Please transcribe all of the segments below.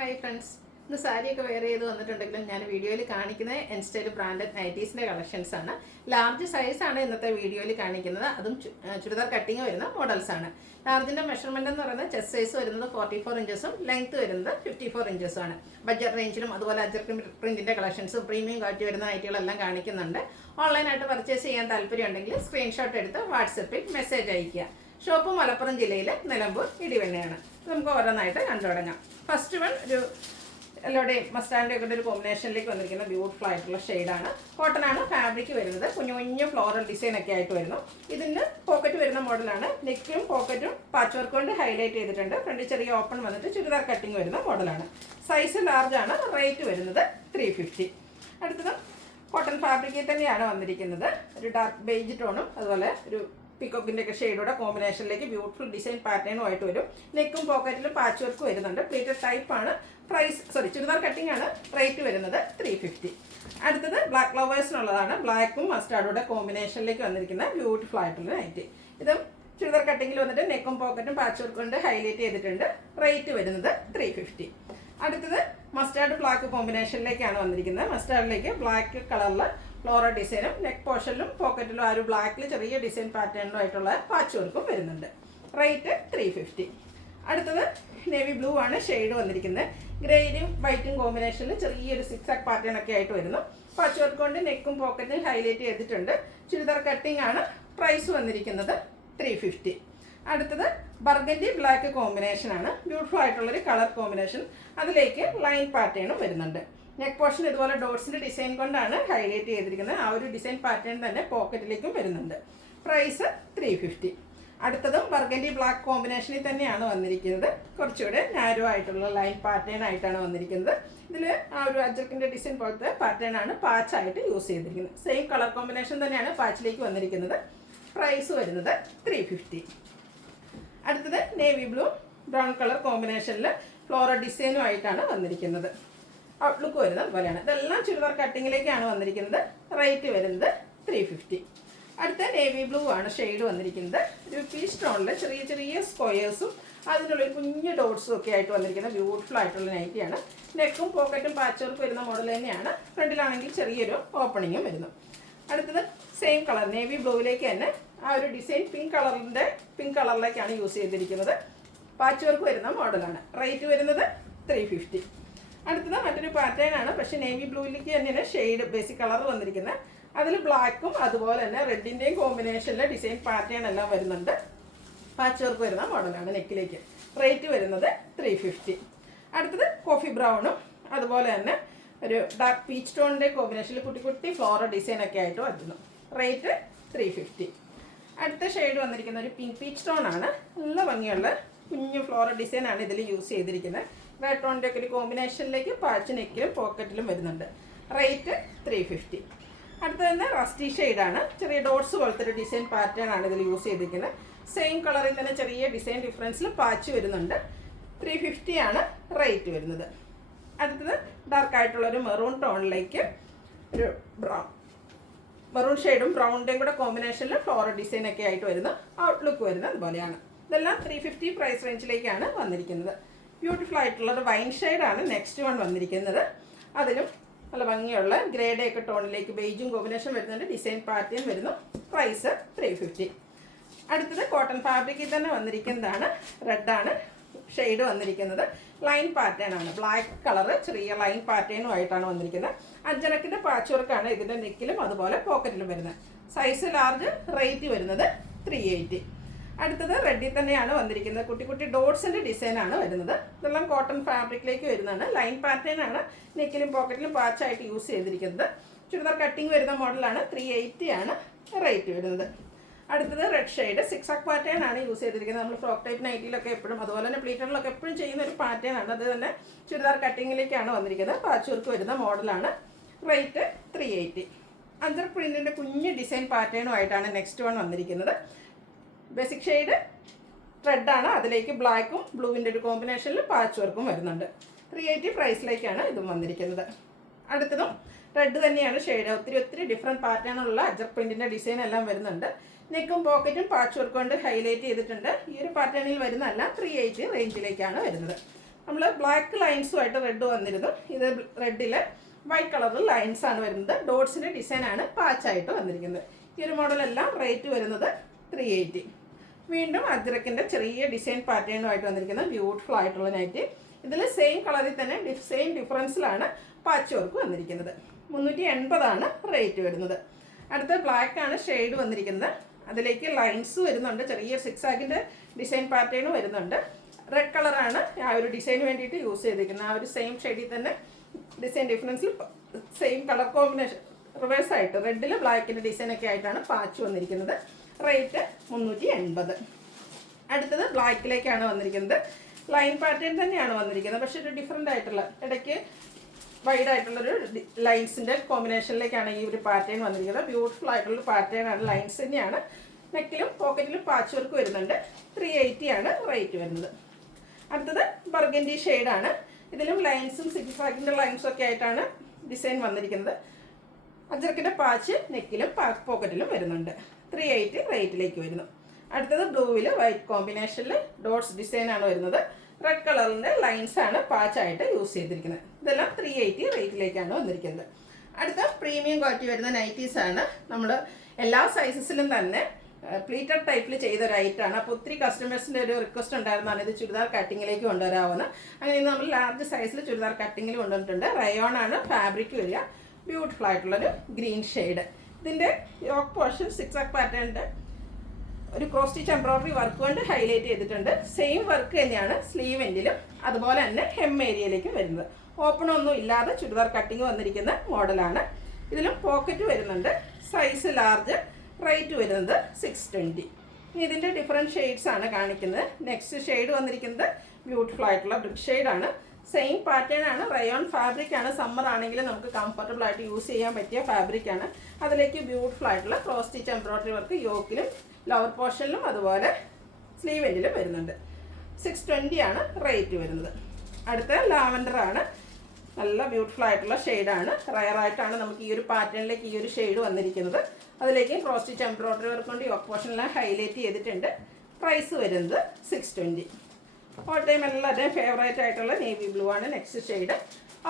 Hi friends, ഇന്ന് സാരിയൊക്കെ wear ചെയ്ത് വന്നിട്ടുണ്ടെങ്കിലും ഞാൻ വീഡിയോയിൽ കാണിക്കുന്നത് എൻസ്റ്റൈൽ ബ്രാൻഡഡ് നൈറ്റീസിൻ്റെ കളക്ഷൻസ് ആണ്. ലാർജ് സൈസാണ് ഇന്നത്തെ വീഡിയോയിൽ കാണിക്കുന്നത്. അതും ചുരിദാർ കട്ടിങ് വരുന്ന മോഡൽസാണ്. ലാർജിൻ്റെ മെഷർമെൻറ്റ് എന്ന് പറയുന്നത് ചെസ്റ്റ് സൈസ് വരുന്നത് 44 ഇഞ്ചസും ലെങ്ത് വരുന്നത് 54 ഇഞ്ചസും ആണ്. ബഡ്ജറ്റ് റേഞ്ചിലും അതുപോലെ അജർക്ക് പ്രിൻറ്റിൻ്റെ കളക്ഷൻസും പ്രീമിയം ക്വാളിറ്റി വരുന്ന നൈറ്റുകളെല്ലാം കാണിക്കുന്നുണ്ട്. ഓൺലൈനായിട്ട് പർച്ചേസ് ചെയ്യാൻ താല്പര്യമുണ്ടെങ്കിൽ സ്ക്രീൻഷോട്ട് എടുത്ത് വാട്സപ്പിൽ മെസ്സേജ് അയയ്ക്കുക. ഷോപ്പ് മലപ്പുറം ജില്ലയിലെ നിലമ്പൂർ ഇടിവണ്ണയാണ്. നമുക്ക് ഓരോന്നായിട്ട് കണ്ടു തുടങ്ങാം. ഫസ്റ്റ് വൺ ഒരു എല്ലോടെയും മസ്റ്റാൻഡ് ഒക്കെ ഒരു കോമ്പിനേഷനിലേക്ക് വന്നിരിക്കുന്ന ബ്യൂട്ടിഫുൾ ആയിട്ടുള്ള ഷെയ്ഡാണ്. കോട്ടൺ ആണ് ഫാബ്രിക് വരുന്നത്. കുഞ്ഞു കുഞ്ഞു ഫ്ലോറൽ ഡിസൈൻ ഒക്കെ ആയിട്ട് വരുന്നു. ഇതിന് പോക്കറ്റ് വരുന്ന മോഡലാണ്. നെക്കും പോക്കറ്റും പാച്ച് വർക്ക് കൊണ്ട് ഹൈലൈറ്റ് ചെയ്തിട്ടുണ്ട്. ഫ്രണ്ട് ചെറിയ ഓപ്പൺ വന്നിട്ട് ചുരിദാർ കട്ടിങ് വരുന്ന മോഡലാണ്. സൈസ് ലാർജ് ആണ്. റേറ്റ് വരുന്നത് 350. അടുത്തത് കോട്ടൺ ഫാബ്രിക്കിൽ തന്നെയാണ് വന്നിരിക്കുന്നത്. ഒരു ഡാർക്ക് ബേജ് ടോണും അതുപോലെ ഒരു പിക്കോക്കിൻ്റെ ഒക്കെ ഷെയ്ഡോടെ കോമ്പിനേഷനിലേക്ക് ബ്യൂട്ടിഫുൾ ഡിസൈൻ പാറ്റേണും ആയിട്ട് വരും. നെക്കും പോക്കറ്റിലും പാച്ച് വർക്ക് വരുന്നുണ്ട്. പ്ലേറ്റഡ് ടൈപ്പാണ്. ചുരിദാർ കട്ടിംഗ് ആണ്. റേറ്റ് വരുന്നത് 350. അടുത്തത് ബ്ലാക്ക് ലവേഴ്സിനുള്ളതാണ്. ബ്ലാക്കും മസ്റ്റാർഡോടെ കോമ്പിനേഷനിലേക്ക് വന്നിരിക്കുന്ന ബ്യൂട്ടിഫുൾ ആയിട്ടുള്ള നൈറ്റ്. ഇതും ചുരിദാർ കട്ടിങ്ങിൽ വന്നിട്ട് നെക്കും പോക്കറ്റും പാച്ച് വർക്ക് കൊണ്ട് ഹൈലൈറ്റ് ചെയ്തിട്ടുണ്ട്. റേറ്റ് വരുന്നത് 350. അടുത്തത് മസ്റ്റാർഡ് ബ്ലാക്ക് കോമ്പിനേഷനിലേക്കാണ് വന്നിരിക്കുന്നത്. മസ്റ്റാർഡിലേക്ക് ബ്ലാക്ക് കളറിൽ ഫ്ലോറൽ ഡിസൈനും നെക്ക് പോർഷനിലും പോക്കറ്റിലും ആ ഒരു ബ്ലാക്കിൽ ചെറിയ ഡിസൈൻ പാറ്റേണിലും ആയിട്ടുള്ള പാച്ച് വർക്കും വരുന്നുണ്ട്. റേറ്റ് 350. അടുത്തത് നേവി ബ്ലൂ ആണ് ഷെയ്ഡ് വന്നിരിക്കുന്നത്. ഗ്രേയും വൈറ്റും കോമ്പിനേഷനിൽ ചെറിയൊരു സിക്സാക് പാറ്റേൺ ഒക്കെ ആയിട്ട് വരുന്നു. പാച്ച് വർക്ക് കൊണ്ട് നെക്കും പോക്കറ്റും ഹൈലൈറ്റ് ചെയ്തിട്ടുണ്ട്. ചുരിദാർ കട്ടിംഗ് ആണ്. പ്രൈസ് വന്നിരിക്കുന്നത് 350. അടുത്തത് ബർഗൻഡി ബ്ലാക്ക് കോമ്പിനേഷൻ ആണ്. ബ്യൂട്ടിഫുൾ ആയിട്ടുള്ളൊരു കളർ കോമ്പിനേഷൻ. അതിലേക്ക് ലൈൻ പാറ്റേണും വരുന്നുണ്ട്. നെക്ക് പോർഷൻ ഇതുപോലെ ഡോട്ട്സിൻ്റെ ഡിസൈൻ കൊണ്ടാണ് ഹൈലൈറ്റ് ചെയ്തിരിക്കുന്നത്. ആ ഒരു ഡിസൈൻ പാറ്റേൺ തന്നെ പോക്കറ്റിലേക്കും വരുന്നുണ്ട്. പ്രൈസ് 350. അടുത്തതും ബർഗൻഡി ബ്ലാക്ക് കോമ്പിനേഷനിൽ തന്നെയാണ് വന്നിരിക്കുന്നത്. കുറച്ചുകൂടെ നാരോ ആയിട്ടുള്ള ലൈൻ പാറ്റേൺ ആയിട്ടാണ് വന്നിരിക്കുന്നത്. ഇതിൽ ആ ഒരു അജർക്കിൻ്റെ ഡിസൈൻ പോലത്തെ പാറ്റേൺ ആണ് പാച്ചായിട്ട് യൂസ് ചെയ്തിരിക്കുന്നത്. സെയിം കളർ കോമ്പിനേഷൻ തന്നെയാണ് പാച്ചിലേക്ക് വന്നിരിക്കുന്നത്. പ്രൈസ് വരുന്നത് 350. അടുത്തത് നേവി ബ്ലൂ ബ്രൗൺ കളർ കോമ്പിനേഷനിൽ ഫ്ലോറൽ ഡിസൈനും ആയിട്ടാണ് വന്നിരിക്കുന്നത്. ഔട്ട്ലുക്ക് വരുന്നത് പോലെയാണ്. ഇതെല്ലാം ചുരിദാർ കട്ടിങ്ങിലേക്കാണ് വന്നിരിക്കുന്നത്. റേറ്റ് വരുന്നത് 350. അടുത്ത നേവി ബ്ലൂ ആണ് ഷെയ്ഡ് വന്നിരിക്കുന്നത്. ഒരു പീച്ച് ടോണിൽ ചെറിയ ചെറിയ സ്ക്വയേഴ്സും അതിനുള്ളൊരു കുഞ്ഞു ഡോട്ട്സും ഒക്കെ ആയിട്ട് വന്നിരിക്കുന്ന ബ്യൂട്ടിഫുൾ ആയിട്ടുള്ള നൈറ്റിയാണ്. നെക്കും പോക്കറ്റും പാച്ച് വർക്ക് വരുന്ന മോഡൽ തന്നെയാണ്. ഫ്രണ്ടിലാണെങ്കിൽ ചെറിയൊരു ഓപ്പണിങ്ങും വരുന്നു. അടുത്തത് സെയിം കളർ നേവി ബ്ലൂവിലേക്ക് തന്നെ ആ ഒരു ഡിസൈൻ പിങ്ക് കളറിലേക്കാണ് യൂസ് ചെയ്തിരിക്കുന്നത്. പാച്ച് വർക്ക് വരുന്ന മോഡലാണ്. റേറ്റ് വരുന്നത് 350. അടുത്തത് മറ്റൊരു പാറ്റേൺ ആണ്. പക്ഷേ നേവി ബ്ലൂവിലേക്ക് തന്നെയാണ് ഷെയ്ഡ് ബേസിക് കളർ വന്നിരിക്കുന്നത്. അതിൽ ബ്ലാക്കും അതുപോലെ തന്നെ റെഡിൻ്റെയും കോമ്പിനേഷനിൽ ഡിസൈൻ പാറ്റേൺ എല്ലാം വരുന്നുണ്ട്. പാച്ച് വർക്ക് വരുന്ന മോഡലാണ് നെക്കിലേക്ക്. റേറ്റ് വരുന്നത് 350. അടുത്തത് കോഫി ബ്രൗണും അതുപോലെ തന്നെ ഒരു ഡാർക്ക് പീച്ച് ടോണിൻ്റെ കോമ്പിനേഷനിൽ കുട്ടി കുട്ടി ഫ്ലോറൽ ഡിസൈനൊക്കെ ആയിട്ട് വരുന്നു. റേറ്റ് 350. അടുത്ത ഷെയ്ഡ് വന്നിരിക്കുന്ന ഒരു പിങ്ക് പീച്ച് ടോൺ ആണ്. നല്ല ഭംഗിയുള്ള കുഞ്ഞു ഫ്ലോറൽ ഡിസൈനാണ് ഇതിൽ യൂസ് ചെയ്തിരിക്കുന്നത്. റെഡ് ടോണിൻ്റെ ഒക്കെ ഒരു കോമ്പിനേഷനിലേക്ക് പാച്ച് നെക്കിലും പോക്കറ്റിലും വരുന്നുണ്ട്. റേറ്റ് 350. അടുത്തത് തന്നെ റസ്റ്റി ഷെയ്ഡാണ്. ചെറിയ ഡോട്ട്സ് പോലത്തെ ഒരു ഡിസൈൻ പാറ്റേൺ ആണ് ഇതിൽ യൂസ് ചെയ്തിരിക്കുന്നത്. സെയിം കളറിൽ തന്നെ ചെറിയ ഡിസൈൻ ഡിഫറൻസിൽ പാച്ച് വരുന്നുണ്ട്. 350 ആണ് റേറ്റ് വരുന്നത്. അടുത്തത് ഡാർക്ക് ആയിട്ടുള്ളൊരു മെറൂൺ ടോണിലേക്ക് ഒരു മെറൂൺ ഷെയ്ഡും ബ്രൗണിൻ്റെയും കൂടെ കോമ്പിനേഷനിൽ ഫ്ലോറൽ ഡിസൈനൊക്കെ ആയിട്ട് വരുന്ന ഔട്ട്ലുക്ക് വരുന്നത് അതുപോലെയാണ്. ഇതെല്ലാം 350 പ്രൈസ് റേഞ്ചിലേക്കാണ് വന്നിരിക്കുന്നത്. ബ്യൂട്ടിഫുൾ ആയിട്ടുള്ളൊരു വൈൻ ഷെയ്ഡാണ് നെക്സ്റ്റ് വൺ വന്നിരിക്കുന്നത്. അതിലും നല്ല ഭംഗിയുള്ള ഗ്രേഡേ ഒക്കെ ടോണിലേക്ക് ബേജും കോമ്പിനേഷൻ വരുന്നുണ്ട്. ഡിസൈൻ പാറ്റേൺ വരുന്നു. പ്രൈസ് 350. അടുത്തത് കോട്ടൺ ഫാബ്രിക്കിൽ തന്നെ വന്നിരിക്കുന്നതാണ്. റെഡാണ് ഷെയ്ഡ് വന്നിരിക്കുന്നത്. ലൈൻ പാറ്റേൺ ആണ്. ബ്ലാക്ക് കളറ് ചെറിയ ലൈൻ പാറ്റേണും ആയിട്ടാണ് വന്നിരിക്കുന്നത്. അജ്ജനക്കിൻ്റെ പാച്ച് വർക്കാണ് ഇതിൻ്റെ നെക്കിലും അതുപോലെ പോക്കറ്റിലും വരുന്നത്. Size large. റേറ്റ് വരുന്നത് 380. അടുത്തത് റെഡിൽ തന്നെയാണ് വന്നിരിക്കുന്നത്. കുട്ടി കുട്ടി ഡോട്ട്സിൻ്റെ ഡിസൈനാണ് വരുന്നത്. ഇതെല്ലാം കോട്ടൺ ഫാബ്രിക്കിലേക്ക് വരുന്നതാണ്. ലൈൻ പാറ്റേൺ ആണ്. നെക്കിലും പോക്കറ്റിലും പാച്ചായിട്ട് യൂസ് ചെയ്തിരിക്കുന്നത്. ചുരിദാർ കട്ടിങ് വരുന്ന മോഡലാണ്. 380 ആണ് റേറ്റ് വരുന്നത്. അടുത്തത് റെഡ് ഷെയ്ഡ് സിക്സാക് പാറ്റേൺ ആണ് യൂസ് ചെയ്തിരിക്കുന്നത്. നമ്മൾ ഫ്രോക്ക് ടൈപ്പ് നൈറ്റിലൊക്കെ എപ്പോഴും അതുപോലെ തന്നെ പ്ലീറ്ററിലൊക്കെ എപ്പോഴും ചെയ്യുന്ന ഒരു പാറ്റേൺ ആണ്. അത് തന്നെ ചുരിദാർ കട്ടിങ്ങിലേക്കാണ് വന്നിരിക്കുന്നത്. പാച്ച് വർക്ക് വരുന്ന മോഡലാണ്. റേറ്റ് 380. അഞ്ചർ പ്രിൻറ്റിൻ്റെ കുഞ്ഞ് ഡിസൈൻ പാറ്റേണുമായിട്ടാണ് നെക്സ്റ്റ് വൺ വന്നിരിക്കുന്നത്. ബേസിക് ഷെയ്ഡ് റെഡാണ്. അതിലേക്ക് ബ്ലാക്കും ബ്ലൂവിൻ്റെ ഒരു കോമ്പിനേഷനിൽ പാച്ച് വർക്കും വരുന്നുണ്ട്. 380 പ്രൈസിലേക്കാണ് ഇതും വന്നിരിക്കുന്നത്. അടുത്തതും റെഡ് തന്നെയാണ് ഷെയ്ഡ്. ഒത്തിരി ഡിഫറെൻറ്റ് പാറ്റേണുള്ള അജർ പ്രിൻറ്റിൻ്റെ ഡിസൈൻ എല്ലാം വരുന്നുണ്ട്. നെക്കും പോക്കറ്റും പാച്ച് വർക്ക് കൊണ്ട് ഹൈലൈറ്റ് ചെയ്തിട്ടുണ്ട്. ഈ ഒരു പാറ്റേണിൽ വരുന്നതല്ല 380 റേഞ്ചിലേക്കാണ് വരുന്നത്. നമ്മൾ ബ്ലാക്ക് ലൈൻസുമായിട്ട് റെഡ് വന്നിരുന്നു. ഇത് റെഡിൽ വൈറ്റ് കളറിൽ ലൈൻസ് ആണ് വരുന്നത്. ഡോട്ട്സിൻ്റെ ഡിസൈനാണ് പാച്ചായിട്ട് വന്നിരിക്കുന്നത്. ഈ ഒരു മോഡലെല്ലാം റേറ്റ് വരുന്നത് 380. വീണ്ടും അജ്രക്കിൻ്റെ ചെറിയ ഡിസൈൻ പാറ്റേണുമായിട്ട് വന്നിരിക്കുന്നത് ബ്യൂട്ടിഫുൾ ആയിട്ടുള്ള നൈറ്റി. ഇതിൽ സെയിം കളറിൽ തന്നെ സെയിം ഡിഫറൻസിലാണ് പാച്ച് വർക്ക് വന്നിരിക്കുന്നത്. 380 റേറ്റ് വരുന്നത്. അടുത്ത ബ്ലാക്ക് ആണ് ഷെയ്ഡ് വന്നിരിക്കുന്നത്. അതിലേക്ക് ലൈൻസ് വരുന്നുണ്ട്, ചെറിയ സിക്സാഗിൻ്റെ ഡിസൈൻ പാറ്റേൺ വരുന്നുണ്ട്. റെഡ് കളറാണ് ആ ഒരു ഡിസൈന് വേണ്ടിയിട്ട് യൂസ് ചെയ്തിരിക്കുന്നത്. ആ ഒരു സെയിം ഷെയ്ഡിൽ തന്നെ ഡിസൈൻ ഡിഫറൻസിൽ സെയിം കളർ കോമ്പിനേഷൻ റിവേഴ്സായിട്ട് റെഡിൽ ബ്ലാക്കിൻ്റെ ഡിസൈനൊക്കെ ആയിട്ടാണ് പാച്ച് വന്നിരിക്കുന്നത്. റേറ്റ് 380. അടുത്തത് ബ്ലാക്കിലേക്കാണ് വന്നിരിക്കുന്നത്. ലൈൻ പാറ്റേൺ തന്നെയാണ് വന്നിരിക്കുന്നത്, പക്ഷേ ഒരു ഡിഫറെൻ്റ് ആയിട്ടുള്ള ഇടയ്ക്ക് വൈഡ് ആയിട്ടുള്ളൊരു ലൈൻസിൻ്റെ കോമ്പിനേഷനിലേക്കാണ് ഈ ഒരു പാറ്റേൺ വന്നിരിക്കുന്നത്. ബ്യൂട്ടിഫുൾ ആയിട്ടുള്ള പാറ്റേൺ ആണ്. ലൈൻസ് തന്നെയാണ്. നെക്കിലും പോക്കറ്റിലും പാച്ച് വർക്ക് വരുന്നുണ്ട്. 380 റേറ്റ് വരുന്നത്. അടുത്തത് ബർഗൻഡി ഷെയ്ഡാണ്. ഇതിലും ലൈൻസും സിക്സാഗിൻ്റെ ലൈൻസും ഒക്കെ ആയിട്ടാണ് ഡിസൈൻ വന്നിരിക്കുന്നത്. അജർക്കിൻ്റെ പാച്ച് നെക്കിലും പോക്കറ്റിലും വരുന്നുണ്ട്. 380 റേറ്റിലേക്ക് വരുന്നു. അടുത്തത് ബ്ലൂവിൽ വൈറ്റ് കോമ്പിനേഷനിൽ ഡോട്ട്സ് ഡിസൈനാണ് വരുന്നത്. റെഡ് കളറിൻ്റെ ലൈൻസാണ് പാച്ചായിട്ട് യൂസ് ചെയ്തിരിക്കുന്നത്. ഇതെല്ലാം 380 റേറ്റിലേക്കാണ് വന്നിരിക്കുന്നത്. അടുത്ത പ്രീമിയം ക്വാളിറ്റി വരുന്ന നൈറ്റീസാണ്. നമ്മൾ എല്ലാ സൈസസിലും തന്നെ പ്ലീറ്റഡ് ടൈപ്പിൽ ചെയ്ത ഒരു ഐറ്റാണ്. അപ്പോൾ ഒത്തിരി കസ്റ്റമേഴ്സിൻ്റെ ഒരു റിക്വസ്റ്റ് ഉണ്ടായിരുന്നതാണ് ഇത് ചുരിദാർ കട്ടിങ്ങിലേക്ക് കൊണ്ടുവരാവുന്ന. അങ്ങനെ നമ്മൾ ലാർജ് സൈസിൽ ചുരിദാർ കട്ടിങ്ങിൽ കൊണ്ടുവന്നിട്ടുണ്ട്. റയോൺ ആണ് ഫാബ്രിക് വരിക. ബ്യൂട്ടിഫുൾ ആയിട്ടുള്ളൊരു ഗ്രീൻ ഷെയ്ഡ്. ഇതിൻ്റെ യോക്ക് പോർഷൻ സിക്സാക് പാറ്റേണിൻ്റെ ഒരു ക്രോസ് സ്റ്റിച്ച് എംബ്രോയിഡറി വർക്ക് കൊണ്ട് ഹൈലൈറ്റ് ചെയ്തിട്ടുണ്ട്. സെയിം വർക്ക് തന്നെയാണ് സ്ലീവ് എൻഡിലും അതുപോലെ തന്നെ ഹെം ഏരിയയിലേക്കും വരുന്നത്. ഓപ്പണൊന്നും ഇല്ലാതെ ചുരിദാർ കട്ടിങ് വന്നിരിക്കുന്ന മോഡലാണ്. ഇതിലും പോക്കറ്റ് വരുന്നുണ്ട്. Size large. റേറ്റ് വരുന്നത് 620. ഇതിൻ്റെ ഡിഫറെൻറ്റ് ഷെയ്ഡ്സ് ആണ് കാണിക്കുന്നത്. നെക്സ്റ്റ് ഷെയ്ഡ് വന്നിരിക്കുന്നത് ബ്യൂട്ടിഫുൾ ആയിട്ടുള്ള ബ്രിക്ക് ഷെയ്ഡാണ്. സെയിം പാറ്റേൺ ആണ്. റയോൺ ഫാബ്രിക് ആണ്. സമ്മർ ആണെങ്കിലും നമുക്ക് കംഫർട്ടബിൾ ആയിട്ട് യൂസ് ചെയ്യാൻ പറ്റിയ ഫാബ്രിക് ആണ്. അതിലേക്ക് ബ്യൂട്ടിഫുൾ ആയിട്ടുള്ള ക്രോസ് സ്റ്റിച്ച് എംബ്രോയിഡറി വർക്ക് യോക്കിലും ലോവർ പോർഷനിലും അതുപോലെ സ്ലീവ് എൻഡിലും വരുന്നുണ്ട്. 620 റേറ്റ് വരുന്നത്. അടുത്ത ലാവൻഡർ ആണ്. നല്ല ബ്യൂട്ടിഫുൾ ആയിട്ടുള്ള ഷെയ്ഡാണ്. റയറായിട്ടാണ് നമുക്ക് ഈ ഒരു പാറ്റേണിലേക്ക് ഈ ഒരു ഷെയ്ഡ് വന്നിരിക്കുന്നത്. അതിലേക്ക് ക്രോസ് സ്റ്റിച്ച് എംബ്രോയിഡറി വർക്ക് കൊണ്ട് യോക്ക് പോർഷനെല്ലാം ഹൈലൈറ്റ് ചെയ്തിട്ടുണ്ട്. പ്രൈസ് വരുന്നത് 620. ഓൾ ടൈം എല്ലാവരുടെയും ഫേവറേറ്റ് ആയിട്ടുള്ള നേവി ബ്ലൂ ആണ് നെക്സ്റ്റ് ഷെയ്ഡ്.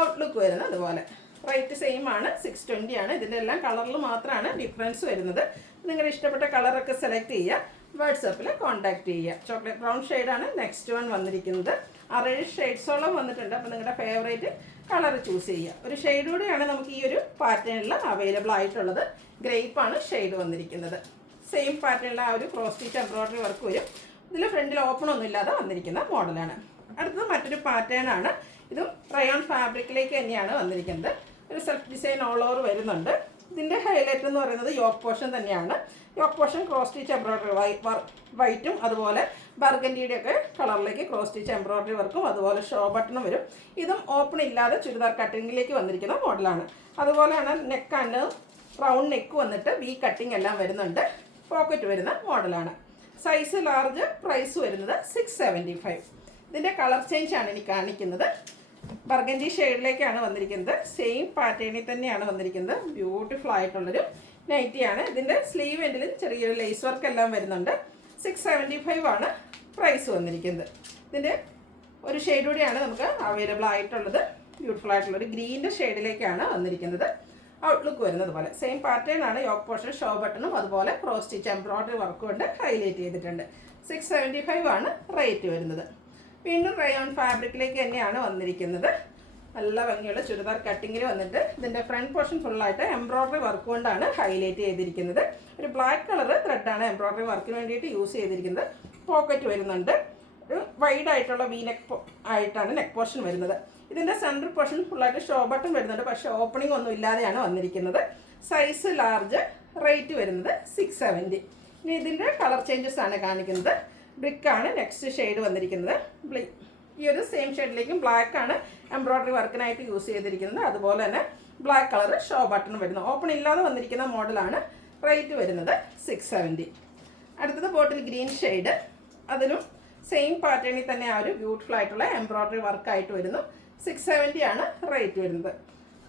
ഔട്ട്ലുക്ക് വരുന്നത് അതുപോലെ. റേറ്റ് സെയിം ആണ്. 620 ഇതിൻ്റെ എല്ലാം കളറിൽ മാത്രമാണ് ഡിഫറൻസ് വരുന്നത്. നിങ്ങളുടെ ഇഷ്ടപ്പെട്ട കളറൊക്കെ സെലക്ട് ചെയ്യുക. വാട്സാപ്പിൽ കോൺടാക്ട് ചെയ്യുക. ചോക്ലേറ്റ് ബ്രൗൺ ഷെയ്ഡാണ് നെക്സ്റ്റ് വൺ വന്നിരിക്കുന്നത്. 6 ഷെയ്ഡ്സോളം വന്നിട്ടുണ്ട്. അപ്പോൾ നിങ്ങളുടെ ഫേവറേറ്റ് കളർ ചൂസ് ചെയ്യുക. ഒരു ഷെയ്ഡ് കൂടെയാണ് നമുക്ക് ഈ ഒരു പാറ്റേണിൽ അവൈലബിൾ ആയിട്ടുള്ളത്. ഗ്രേപ്പാണ് ഷെയ്ഡ് വന്നിരിക്കുന്നത്. സെയിം പാറ്റേണിൽ ആ ഒരു ക്രോസ് സ്റ്റിച്ച് എംബ്രോയിഡറി വർക്ക് വരും. ഇതിൽ ഫ്രണ്ടിൽ ഓപ്പണൊന്നും ഇല്ലാതെ വന്നിരിക്കുന്ന മോഡലാണ്. അടുത്തത് മറ്റൊരു പാറ്റേൺ ആണ്. ഇതും റയോൺ ഫാബ്രിക്കിലേക്ക് തന്നെയാണ് വന്നിരിക്കുന്നത്. ഒരു സെൽഫ് ഡിസൈൻ ഓൾ ഓവർ വരുന്നുണ്ട്. ഇതിൻ്റെ ഹൈലൈറ്റ് എന്ന് പറയുന്നത് യോക്ക് പോർഷൻ തന്നെയാണ്. Yoke portion cross stitch embroidery വൈറ്റും അതുപോലെ ബർഗൻഡിയുടെ ഒക്കെ കളറിലേക്ക് ക്രോസ് സ്റ്റിച്ച് എംബ്രോയിഡറി വർക്കും അതുപോലെ ഷോ ബട്ടണും വരും. ഇതും ഓപ്പൺ ഇല്ലാതെ ചുരിദാർ കട്ടിങ്ങിലേക്ക് വന്നിരിക്കുന്ന മോഡലാണ്. അതുപോലെയാണ് നെക്ക് ആൻഡ് റൗണ്ട് നെക്ക് വന്നിട്ട് വി കട്ടിങ് എല്ലാം വരുന്നുണ്ട്. പോക്കറ്റ് വരുന്ന മോഡലാണ്. Size large. പ്രൈസ് വരുന്നത് 675. ഇതിൻ്റെ കളർ ചേഞ്ച് ആണ് ഇനി കാണിക്കുന്നത്. ബർഗൻഡി ഷെയ്ഡിലേക്കാണ് വന്നിരിക്കുന്നത്. സെയിം പാറ്റേണിൽ തന്നെയാണ് വന്നിരിക്കുന്നത്. ബ്യൂട്ടിഫുൾ ആയിട്ടുള്ളൊരു നൈറ്റിയാണ്. ഇതിൻ്റെ സ്ലീവ് എൻഡിലും ചെറിയൊരു ലേസ് വർക്ക് എല്ലാം വരുന്നുണ്ട്. 675 പ്രൈസ് വന്നിരിക്കുന്നത്. ഇതിൻ്റെ ഒരു ഷെയ്ഡ് കൂടിയാണ് നമുക്ക് അവൈലബിൾ ആയിട്ടുള്ളത്. ബ്യൂട്ടിഫുൾ ആയിട്ടുള്ളൊരു ഗ്രീൻ്റെ ഷെയ്ഡിലേക്കാണ് വന്നിരിക്കുന്നത്. ഔട്ട്ലുക്ക് വരുന്നത് പോലെ സെയിം പാറ്റേൺ ആണ്. യോക്ക് പോർഷൻ ഷോ ബട്ടണും അതുപോലെ ക്രോസ് സ്റ്റിച്ച് എംബ്രോയിഡറി വർക്ക് കൊണ്ട് ഹൈലൈറ്റ് ചെയ്തിട്ടുണ്ട്. 675 റേറ്റ് വരുന്നത്. വീണ്ടും റയോൺ ഫാബ്രിക്കിലേക്ക് തന്നെയാണ് വന്നിരിക്കുന്നത്. നല്ല ഭംഗിയുള്ള ചുരിദാർ കട്ടിങ്ങിൽ വന്നിട്ട് ഇതിൻ്റെ ഫ്രണ്ട് പോർഷൻ ഫുള്ളായിട്ട് എംബ്രോയിഡറി വർക്ക് കൊണ്ടാണ് ഹൈലൈറ്റ് ചെയ്തിരിക്കുന്നത്. ഒരു ബ്ലാക്ക് കളർ ത്രെഡാണ് എംബ്രോയിഡറി വർക്കിന് വേണ്ടിയിട്ട് യൂസ് ചെയ്തിരിക്കുന്നത്. പോക്കറ്റ് വരുന്നുണ്ട്. ഒരു വൈഡ് ആയിട്ടുള്ള വി നെക്ക് ആയിട്ടാണ് നെക്ക് പോർഷൻ വരുന്നത്. ഇതിൻ്റെ സെൻറ്റർ പോർഷൻ ഫുള്ളായിട്ട് ഷോ ബട്ടൺ വരുന്നുണ്ട്. പക്ഷേ ഓപ്പണിംഗ് ഒന്നും ഇല്ലാതെയാണ് വന്നിരിക്കുന്നത്. Size large. റേറ്റ് വരുന്നത് 670. ഇനി ഇതിൻ്റെ കളർ ചേഞ്ചസ് ആണ് കാണിക്കുന്നത്. ബ്രിക്കാണ് നെക്സ്റ്റ് ഷെയ്ഡ് വന്നിരിക്കുന്നത്. ഈ ഒരു സെയിം ഷെയ്ഡിലേക്കും ബ്ലാക്ക് ആണ് എംബ്രോയിഡറി വർക്കിനായിട്ട് യൂസ് ചെയ്തിരിക്കുന്നത്. അതുപോലെ തന്നെ ബ്ലാക്ക് കളർ ഷോ ബട്ടൺ വരുന്നത്. ഓപ്പൺ ഇല്ലാതെ വന്നിരിക്കുന്ന മോഡലാണ്. റേറ്റ് വരുന്നത് 670. അടുത്തത് ബോട്ടിൽ ഗ്രീൻ ഷെയ്ഡ്. അതിലും സെയിം പാറ്റേണിൽ തന്നെ ആ ഒരു ബ്യൂട്ടിഫുൾ ആയിട്ടുള്ള എംബ്രോയിഡറി വർക്കായിട്ട് വരുന്നു. 670 റേറ്റ് വരുന്നത്.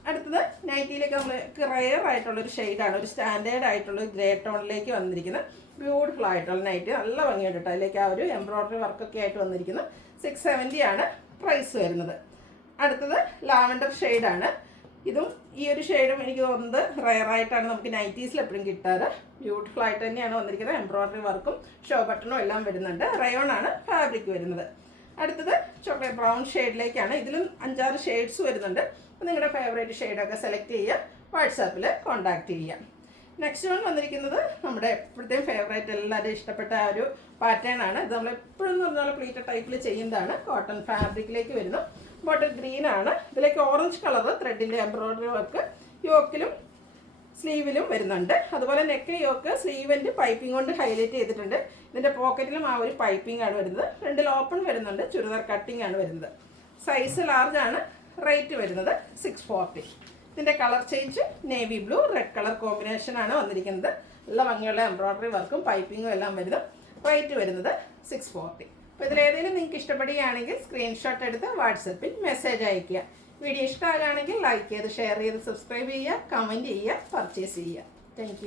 അടുത്തത് നൈറ്റിയിലേക്ക് നമ്മൾക്ക് റെയർ ആയിട്ടുള്ളൊരു ഷെയ്ഡാണ്. ഒരു സ്റ്റാൻഡേർഡ് ആയിട്ടുള്ള ഗ്രേ ടോണിലേക്ക് വന്നിരിക്കുന്നത്. ബ്യൂട്ടിഫുൾ ആയിട്ടുള്ള നൈറ്റ്. നല്ല ഭംഗിയുണ്ട് കേട്ടോ. അതിലേക്ക് ആ ഒരു എംബ്രോയിഡറി വർക്കൊക്കെ ആയിട്ട് വന്നിരിക്കുന്നു. 670 പ്രൈസ് വരുന്നത്. അടുത്തത് ലാവൻഡർ ഷെയ്ഡാണ്. ഇതും ഈ ഒരു ഷെയ്ഡും എനിക്ക് തോന്നുന്നത് റയറായിട്ടാണ് നമുക്ക് നൈറ്റീസിൽ എപ്പോഴും കിട്ടാറ്. ബ്യൂട്ടിഫുൾ ആയിട്ട് തന്നെയാണ് വന്നിരിക്കുന്നത്. എംബ്രോയ്ഡറി വർക്കും ഷോ ബട്ടണും എല്ലാം വരുന്നുണ്ട്. റയോൺ ആണ് ഫാബ്രിക് വരുന്നത്. അടുത്തത് ചോക്ലേറ്റ് ബ്രൗൺ ഷെയ്ഡിലേക്കാണ്. ഇതിലും 5-6 ഷെയ്ഡ്സ് വരുന്നുണ്ട്. അപ്പോൾ നിങ്ങളുടെ ഫേവറേറ്റ് ഷെയ്ഡൊക്കെ സെലക്ട് ചെയ്യുക, വാട്സാപ്പിൽ കോൺടാക്റ്റ് ചെയ്യുക. നെക്സ്റ്റ് വൺ വന്നിരിക്കുന്നത് നമ്മുടെ എപ്പോഴത്തെയും ഫേവറേറ്റ്, എല്ലാവരും ഇഷ്ടപ്പെട്ട ആ ഒരു പാറ്റേൺ ആണ്. ഇത് നമ്മൾ എപ്പോഴും എന്ന് പറഞ്ഞാൽ പ്ലീറ്റഡ് ടൈപ്പിൽ ചെയ്യുന്നതാണ്. കോട്ടൺ ഫാബ്രിക്കിലേക്ക് വരുന്നു. ബോട്ടിൽ ഗ്രീൻ ആണ്. ഇതിലേക്ക് ഓറഞ്ച് കളർ ത്രെഡിൻ്റെ എംബ്രോയ്ഡറി വർക്ക് യോക്കിലും സ്ലീവിലും വരുന്നുണ്ട്. അതുപോലെ നെക്ക് യോക്ക് സ്ലീവിൻ്റെ പൈപ്പിംഗ് കൊണ്ട് ഹൈലൈറ്റ് ചെയ്തിട്ടുണ്ട്. ഇതിൻ്റെ പോക്കറ്റിലും ആ ഒരു പൈപ്പിംഗ് ആണ് വരുന്നത്. ഫ്രണ്ടിൽ ഓപ്പൺ വരുന്നുണ്ട്. ചുരിദാർ കട്ടിംഗ് ആണ് വരുന്നത്. സൈസ് ലാർജ് ആണ്. റേറ്റ് വരുന്നത് 640. ഇതിൻ്റെ colour change navy blue red colour combination ആണ് വന്നിരിക്കുന്നത്. നല്ല ഭംഗിയുള്ള എംബ്രോയ്ഡറി വർക്കും പൈപ്പിങ്ങും എല്ലാം വരുന്നു. റേറ്റ് വരുന്നത് 640. അപ്പോൾ ഇതിലേതെങ്കിലും നിങ്ങൾക്ക് ഇഷ്ടപ്പെടുകയാണെങ്കിൽ സ്ക്രീൻഷോട്ട് എടുത്ത് വാട്സപ്പിൽ മെസ്സേജ് അയയ്ക്കുക. വീഡിയോ ഇഷ്ടമാകുകയാണെങ്കിൽ ലൈക്ക് ചെയ്ത് ഷെയർ ചെയ്ത് സബ്സ്ക്രൈബ് ചെയ്യുക, കമൻറ്റ് ചെയ്യുക, പർച്ചേസ് ചെയ്യുക. താങ്ക്